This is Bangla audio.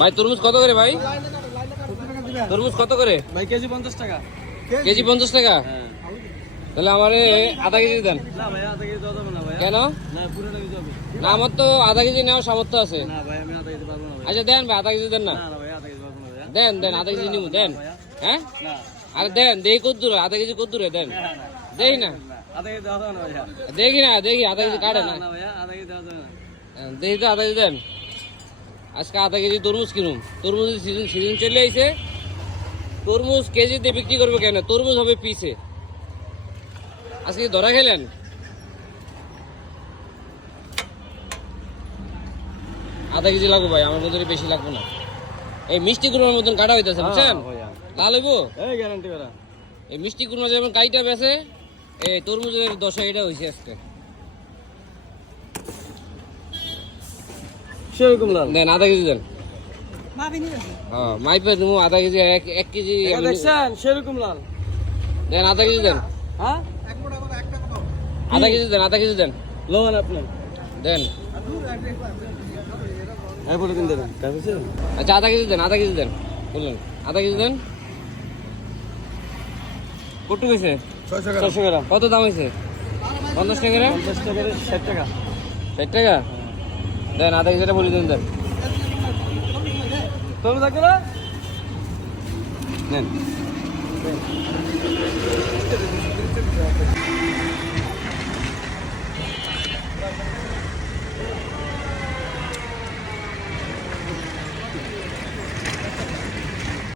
ভাই তরমুজ কত করে ভাই? তরমুজ কত করে ভাই কেজি 50 টাকা। কেজি? 50 টাকা। তাহলে আমারে আধা কেজি দেন। না ভাই আধা কেজি দেওয়া যাবে না ভাই। কেন? না পুরোটা কেজি হবে। না আমার তো আধা কেজি নেওয়ার সামর্থ্য আছে। না ভাই আমি আধা কেজি পারবো না ভাই। আচ্ছা দেন ভাই, আধা কেজি দেন না। না ভাই আধা কেজি পারবো না ভাই। দেন দেন, আধা কেজি নিব, দেন। হ্যাঁ না আরে দেন, দেখি কত দূরে, আধা কেজি কত দূরে দেন। দেখি না, আধা কেজি দেওয়া যাবে না ভাই। দেখি না, দেখি আধা কেজি কাটে না। না ভাই আধা কেজি দেওয়া যাবে না। দেখি তো আধা কেজি দেন। আজকে আধা কেজি তরমুজ কিনুন। তরমুজের সিজন চলে আইছে। তরমুজ কেজিতে বিক্রি করবে কেন? তরমুজ হবে পিসে। আজকে কি ধরা খেলেন? আধা কেজি লাগবে ভাই, আমার মতন বেশি লাগবে না। এই মিষ্টি কুড়মার মতন কাটা হইতেছে, বুঝছেন? লাল হইব এই গ্যারান্টি করা। এই মিষ্টি কুড়মা যেমন কাইটা বেছে, এই তরমুজের দশা এটা হয়েছে আজকে। সেরকম লাল দেন আধা কেজি দেন। হ্যাঁ মাইপে তুমি আধা কেজি, এক কেজি দেখছেন সেরকম লাল। দেন, আধা কেজি দেন। হ্যাঁ আধা কেজি দেন, আধা কেজি দেন। লোন আপনি দেন। হ্যাঁ বলে দিন দেবেন কাছে। আচ্ছা আধা কেজি দেন, আধা কেজি দেন। বললেন আধা কেজি দেন। কত হয়েছে? 600 গ্রাম। কত দাম হয়েছে? 50 টাকা। 50 টাকা 60 টাকা। 60 টাকা দেন, আধা কেজিটা বলে দিন দেন। তুমি দেখো না নেন।